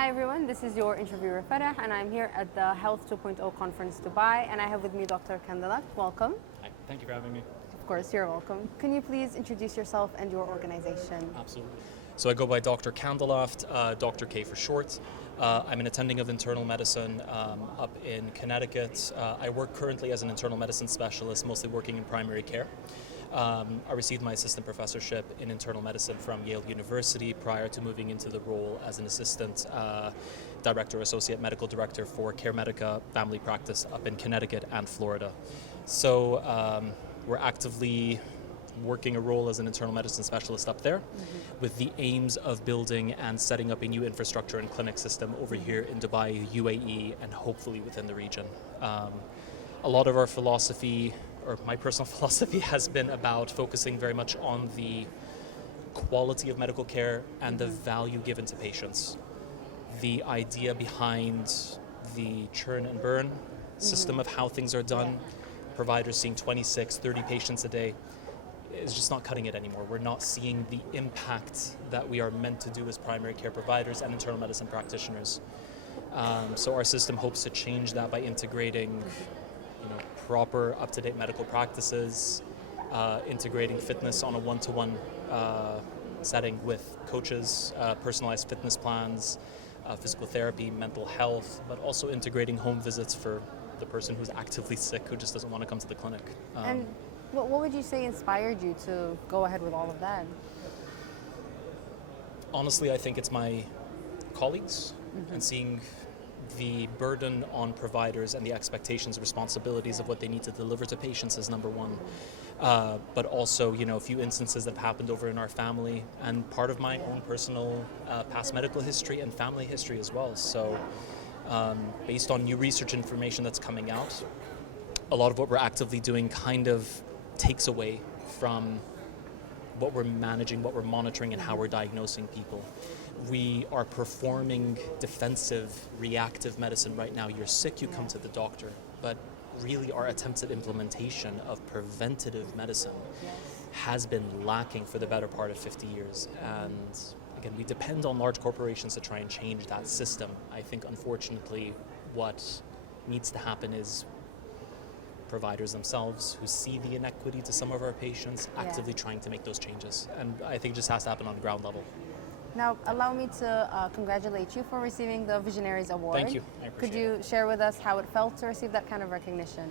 Hi everyone, this is your interviewer Farah and I'm here at the Health 2.0 Conference Dubai and I have with me Dr. Kandalaft. Welcome. Hi, thank you for having me. Of course, you're welcome. Can you please introduce yourself and your organization? Absolutely. So I go by Dr. Kandalaft, Dr. K for short. I'm an attending of internal medicine up in Connecticut. I work currently as an internal medicine specialist, mostly working in primary care. I received my assistant professorship in internal medicine from Yale University prior to moving into the role as an assistant director, associate medical director for Care Medica family practice up in Connecticut and Florida. So we're actively working a role as an internal medicine specialist up there with the aims of building and setting up a new infrastructure and clinic system over here in Dubai, UAE, and hopefully within the region. A lot of our philosophy, or my personal philosophy, has been about focusing very much on the quality of medical care and the value given to patients. The idea behind the churn and burn system of how things are done, providers seeing 26, 30 patients a day, is just not cutting it anymore. We're not seeing the impact that we are meant to do as primary care providers and internal medicine practitioners. So our system hopes to change that by integrating proper up-to-date medical practices, integrating fitness on a one-to-one setting with coaches, personalized fitness plans, physical therapy, mental health, but also integrating home visits for the person who's actively sick who just doesn't want to come to the clinic. And what would you say inspired you to go ahead with all of that? Honestly, I think it's my colleagues and seeing the burden on providers and the expectations and responsibilities of what they need to deliver to patients is number one. But also, a few instances that have happened over in our family and part of my own personal past medical history and family history as well. So based on new research information that's coming out, a lot of what we're actively doing kind of takes away from what we're managing, what we're monitoring, and how we're diagnosing people. We are performing defensive, reactive medicine right now. You're sick, you come to the doctor. But really our attempts at implementation of preventative medicine has been lacking for the better part of 50 years. And again, we depend on large corporations to try and change that system. I think, unfortunately, what needs to happen is providers themselves who see the inequity to some of our patients actively trying to make those changes. And I think it just has to happen on the ground level. Now, allow me to congratulate you for receiving the Visionaries Award. Thank you. I appreciate Could you share with us how it felt to receive that kind of recognition?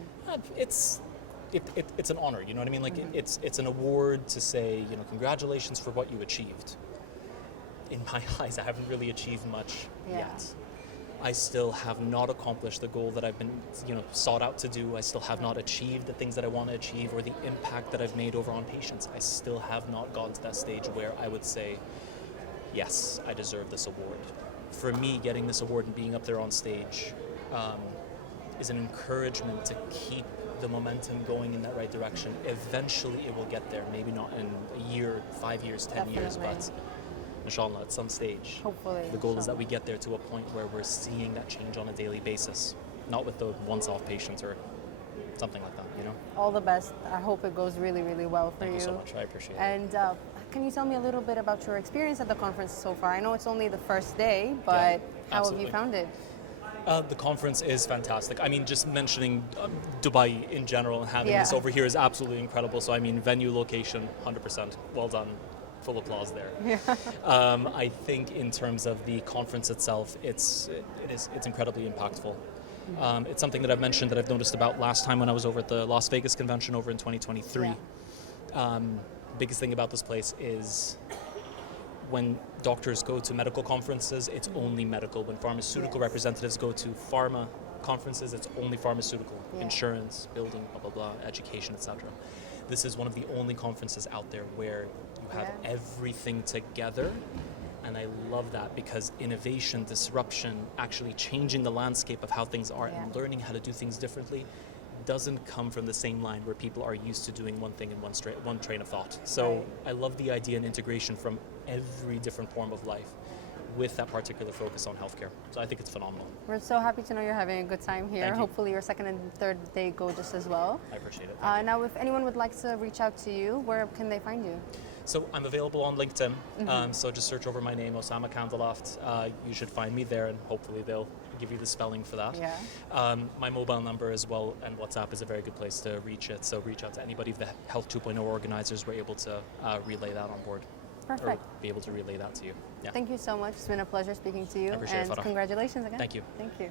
It's an honor, you know what I mean? Like it's an award to say, congratulations for what you achieved. In my eyes, I haven't really achieved much yet. I still have not accomplished the goal that I've been, sought out to do. I still have not achieved the things that I want to achieve or the impact that I've made over on patients. I still have not gotten to that stage where I would say, yes, I deserve this award. For me, getting this award and being up there on stage is an encouragement to keep the momentum going in that right direction. Eventually it will get there, maybe not in a year, 5 years, 10 years, but inshallah, at some stage. Hopefully. The goal is that we get there to a point where we're seeing that change on a daily basis, not with the once-off patients or something like that, All the best. I hope it goes really, really well for you. Thank you so much. I appreciate it. And can you tell me a little bit about your experience at the conference so far? I know it's only the first day, but how have you found it? The conference is fantastic. I mean, just mentioning Dubai in general and having this over here is absolutely incredible. So, I mean, venue, location, 100%. Well done. Full applause there. I think in terms of the conference itself, it's incredibly impactful. It's something that I've mentioned that I've noticed about last time when I was over at the Las Vegas convention over in 2023. Biggest thing about this place is when doctors go to medical conferences, it's only medical. When pharmaceutical representatives go to pharma conferences, it's only pharmaceutical, insurance, building, blah, blah, blah, education, etc. This is one of the only conferences out there where you have everything together. And I love that because innovation, disruption, actually changing the landscape of how things are and learning how to do things differently doesn't come from the same line where people are used to doing one thing in one train of thought. So I love the idea and integration from every different form of life with that particular focus on healthcare. So I think it's phenomenal. We're so happy to know you're having a good time here. Thank you. Hopefully your second and third day go just as well. I appreciate it. Now, if anyone would like to reach out to you, where can they find you? So I'm available on LinkedIn. So just search over my name, Osama Kandalaft. You should find me there, and hopefully they'll give you the spelling for that. Yeah. My mobile number as well, and WhatsApp is a very good place to reach it. So reach out to anybody of the Health 2.0 organizers. We're able to relay that on board. Perfect. Or be able to relay that to you. Yeah. Thank you so much. It's been a pleasure speaking to you. I appreciate it, and Farah. congratulations again. Thank you. Thank you.